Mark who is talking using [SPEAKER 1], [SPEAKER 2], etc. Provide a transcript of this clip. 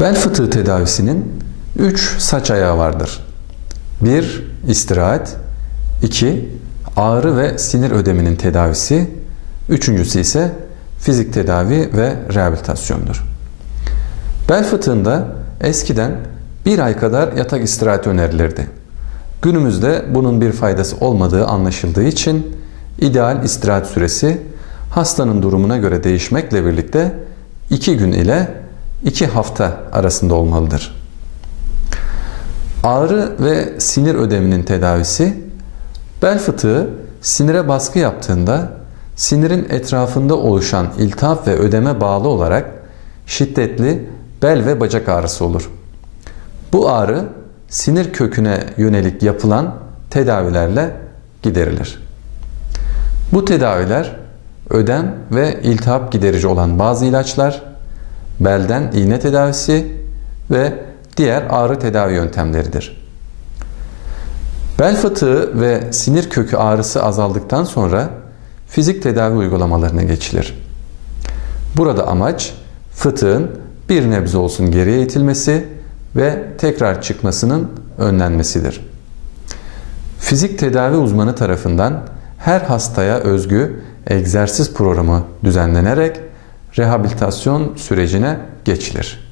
[SPEAKER 1] Bel fıtığı tedavisinin 3 saç ayağı vardır. 1. istirahat 2. Ağrı ve sinir ödeminin tedavisi Üçüncüsü ise fizik tedavi ve rehabilitasyondur. Bel fıtığında eskiden bir ay kadar yatak istirahati önerilirdi. Günümüzde bunun bir faydası olmadığı anlaşıldığı için ideal istirahat süresi hastanın durumuna göre değişmekle birlikte 2 gün ile 2 hafta arasında olmalıdır. Ağrı ve sinir ödeminin tedavisi bel fıtığı sinire baskı yaptığında sinirin etrafında oluşan iltihap ve ödeme bağlı olarak şiddetli bel ve bacak ağrısı olur. Bu ağrı sinir köküne yönelik yapılan tedavilerle giderilir. Bu tedaviler ödem ve iltihap giderici olan bazı ilaçlar, belden iğne tedavisi ve diğer ağrı tedavi yöntemleridir. Bel fıtığı ve sinir kökü ağrısı azaldıktan sonra fizik tedavi uygulamalarına geçilir. Burada amaç fıtığın bir nebze olsun geriye itilmesi ve tekrar çıkmasının önlenmesidir. Fizik tedavi uzmanı tarafından her hastaya özgü egzersiz programı düzenlenerek rehabilitasyon sürecine geçilir.